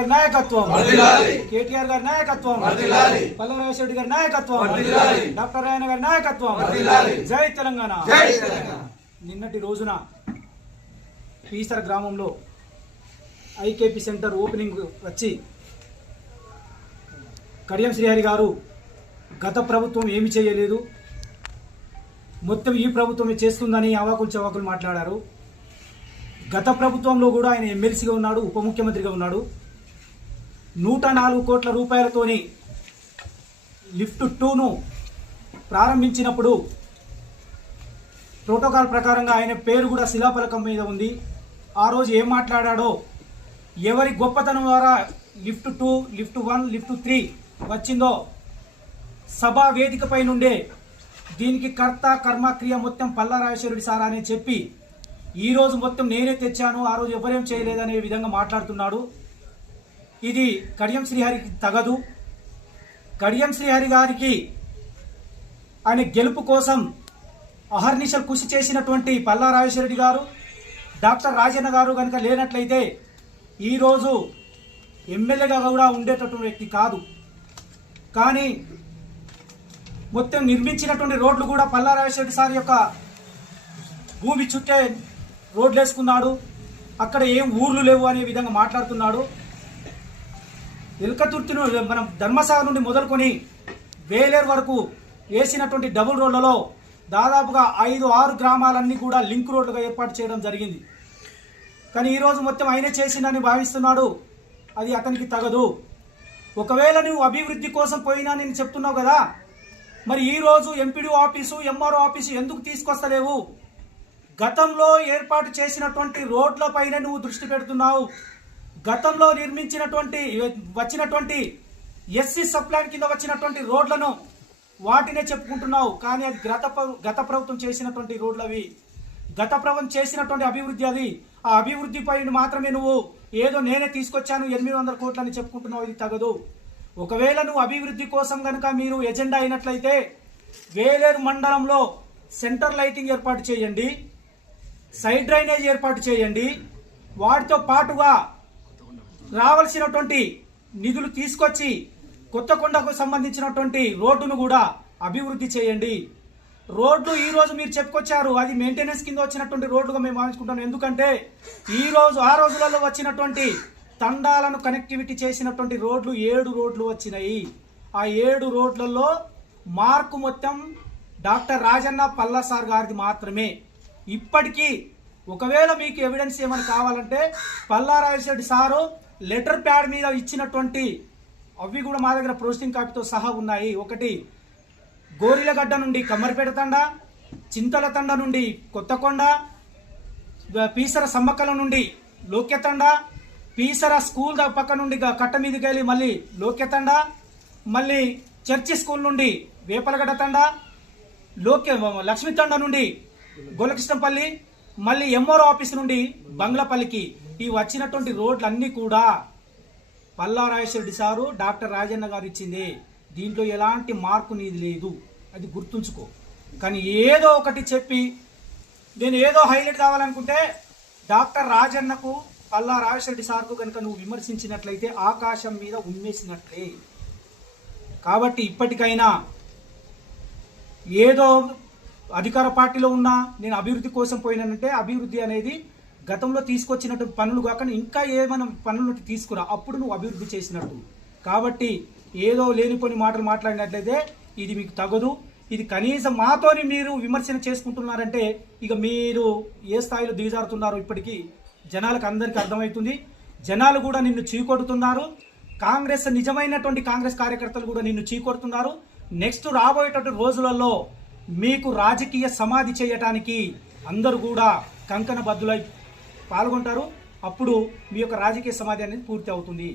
గారి నాయకత్వం. కేటీఆర్ గారి నాయకత్వం వర్ధిల్లాలి. పల్లవరాజరెడ్డి గారి నాయకత్వం. డాక్టర్ రాయన గారి నాయకత్వం వర్ధిల్లాలి. జై తెలంగాణ జై తెలంగాణ. నిన్నటి రోజున పీసర గ్రామంలో ఐకేపీ సెంటర్ ఓపెనింగ్ వచ్చి కడియం శ్రీహరి గారు గత ప్రభుత్వం ఏమి చేయలేదు మొత్తం ఈ ప్రభుత్వమే చేస్తుందని అవాకులు చవాకులు మాట్లాడారు గత ప్రభుత్వంలో కూడా ఆయన ఎమ్మెల్సీగా ఉన్నాడు ఉప ముఖ్యమంత్రిగా ఉన్నాడు నూట నాలుగు కోట్ల రూపాయలతోని లిఫ్ట్ టూను ప్రారంభించినప్పుడు ప్రోటోకాల్ ప్రకారంగా ఆయన పేరు కూడా శిలాఫలకం మీద ఉంది. ఆ రోజు ఏం మాట్లాడాడో ఎవరి గొప్పతనం ద్వారా lift two lift one lift three వచ్చిందో సభా వేదికపై నుండే దీనికి కర్త కర్మ క్రియ మొత్తం పల్లారాజేశ్వరుడి సారా అని చెప్పి ఈరోజు మొత్తం నేనే తెచ్చాను ఆ రోజు ఎవరేం చేయలేదనే విధంగా మాట్లాడుతున్నాడు. ఇది కడియం శ్రీహరికి తగదు. కడియం శ్రీహరి గారికి ఆయన గెలుపు కోసం అహర్నిశలు కృషి చేసినటువంటి పల్లా రాజేశ్వరరెడ్డి గారు డాక్టర్ రాజన్న గారు కనుక లేనట్లయితే ఈరోజు ఎమ్మెల్యేగా కూడా ఉండేటటువంటి వ్యక్తి కాదు. కానీ మొత్తం నిర్మించినటువంటి రోడ్లు కూడా పల్లా రాజేశ్వరరెడ్డి సార్ యొక్క భూమి చుట్టే రోడ్లు వేసుకున్నాడు అక్కడ ఏం ఊర్లు లేవు అనే విధంగా మాట్లాడుతున్నాడు. ఇల్కతుర్తిను మనం ధర్మసాగర్ నుండి మొదలుకొని వేలేరు వరకు వేసినటువంటి డబుల్ రోడ్లలో దాదాపుగా ఐదు ఆరు గ్రామాలన్నీ కూడా లింక్ రోడ్లుగా ఏర్పాటు చేయడం జరిగింది. కానీ ఈరోజు మొత్తం ఆయనే చేసిందని భావిస్తున్నాడు. అది అతనికి తగదు. ఒకవేళ నువ్వు అభివృద్ధి కోసం పోయినా నేను చెప్తున్నావు కదా మరి ఈరోజు ఎంపీడీ ఆఫీసు ఎంఆర్ఓ ఆఫీసు ఎందుకు తీసుకొస్తలేవు? గతంలో ఏర్పాటు చేసినటువంటి రోడ్లపైన నువ్వు దృష్టి పెడుతున్నావు. గతంలో నిర్మించినటువంటి వచ్చినటువంటి ఎస్సీ సప్లాన్ కింద వచ్చినటువంటి రోడ్లను వాటినే చెప్పుకుంటున్నావు. కానీ అది గత ప్ర- గత ప్రభుత్వం చేసినటువంటి రోడ్లు అవి గత ప్రభుత్వం చేసినటువంటి అభివృద్ధి అది. ఆ అభివృద్ధిపై మాత్రమే నువ్వు ఏదో నేనే తీసుకొచ్చాను ఎనిమిది వందల కోట్లని చెప్పుకుంటున్నావు ఇది తగదు. ఒకవేళ నువ్వు అభివృద్ధి కోసం కనుక మీరు ఎజెండా అయినట్లయితే వేలేరు మండలంలో సెంటర్ లైటింగ్ ఏర్పాటు చేయండి సైడ్ డ్రైనేజ్ ఏర్పాటు చేయండి. వాటితో పాటుగా రావాల్సినటువంటి నిధులు తీసుకొచ్చి కొత్తకొండకు సంబంధించినటువంటి రోడ్డును కూడా అభివృద్ధి చేయండి. రోడ్లు ఈరోజు మీరు చెప్పుకొచ్చారు అది మెయింటెనెన్స్ కింద వచ్చినటువంటి రోడ్లుగా మేము భావించుకుంటాం. ఎందుకంటే ఈరోజు ఆ రోజులలో వచ్చినటువంటి తండాలను కనెక్టివిటీ చేసినటువంటి రోడ్లు ఏడు రోడ్లు వచ్చినాయి. ఆ ఏడు రోడ్లలో మార్కు మొత్తం డాక్టర్ రాజన్న పల్లసార్ గారిది మాత్రమే. ఇప్పటికీ ఒకవేళ మీకు ఎవిడెన్స్ ఏమైనా కావాలంటే పల్లారాజరెడ్డి సారు లెటర్ ప్యాడ్ మీద ఇచ్చినటువంటి అవి కూడా మా దగ్గర ప్రోసెసింగ్ కాపీతో సహా ఉన్నాయి. ఒకటి గోరిలగడ్డ నుండి కమ్మరిపేట తండ చింతల తండ నుండి కొత్తకొండ పీసర సమ్మక్కల నుండి లోక్యతండ పీసర స్కూల్ పక్క నుండి కట్ట మీదకి వెళ్ళి మళ్ళీ లోక్యతండ మళ్ళీ చర్చి స్కూల్ నుండి వేపలగడ్డ తండ లోక్య లక్ష్మీ తండ నుండి గోలకృష్ణపల్లి మళ్ళీ ఎంఆర్ఓ ఆఫీస్ నుండి బంగ్లాపల్లికి ఈ వచ్చినటువంటి రోడ్లన్నీ కూడా పల్లారాజేశ్వరరెడ్డి సారు డాక్టర్ రాజన్న గారు ఇచ్చింది. దీంట్లో ఎలాంటి మార్పు నీది లేదు. అది గుర్తుంచుకో. కానీ ఏదో ఒకటి చెప్పి నేను ఏదో హైలైట్ కావాలనుకుంటే డాక్టర్ రాజన్నకు పల్లా రాజేశ్వరరెడ్డి సార్కు కనుక నువ్వు విమర్శించినట్లయితే ఆకాశం మీద ఉమ్మేసినట్లే. కాబట్టి ఇప్పటికైనా ఏదో అధికార పార్టీలో ఉన్నా నేను అభివృద్ధి కోసం పోయినానంటే అభివృద్ధి అనేది గతంలో తీసుకొచ్చినట్టు పనులు కాకుండా ఇంకా ఏమైనా పనులు తీసుకురా. అప్పుడు నువ్వు అభివృద్ధి చేసినట్టు. కాబట్టి ఏదో లేనిపోని మాటలు మాట్లాడినట్లయితే ఇది మీకు తగదు. ఇది కనీసం మాతోని మీరు విమర్శన చేసుకుంటున్నారంటే ఇక మీరు ఏ స్థాయిలో దిగజారుతున్నారో ఇప్పటికీ జనాలకు అందరికీ అర్థమవుతుంది. జనాలు కూడా నిన్ను చీకొడుతున్నారు. కాంగ్రెస్ నిజమైనటువంటి కాంగ్రెస్ కార్యకర్తలు కూడా నిన్ను చీకొడుతున్నారు. నెక్స్ట్ రాబోయేటటువంటి రోజులలో మీకు రాజకీయ సమాధి చేయటానికి అందరూ కూడా కంకణ బద్దులై పాల్గొంటారు. అప్పుడు మీ యొక్క రాజకీయ సమాధి అనేది పూర్తి అవుతుంది.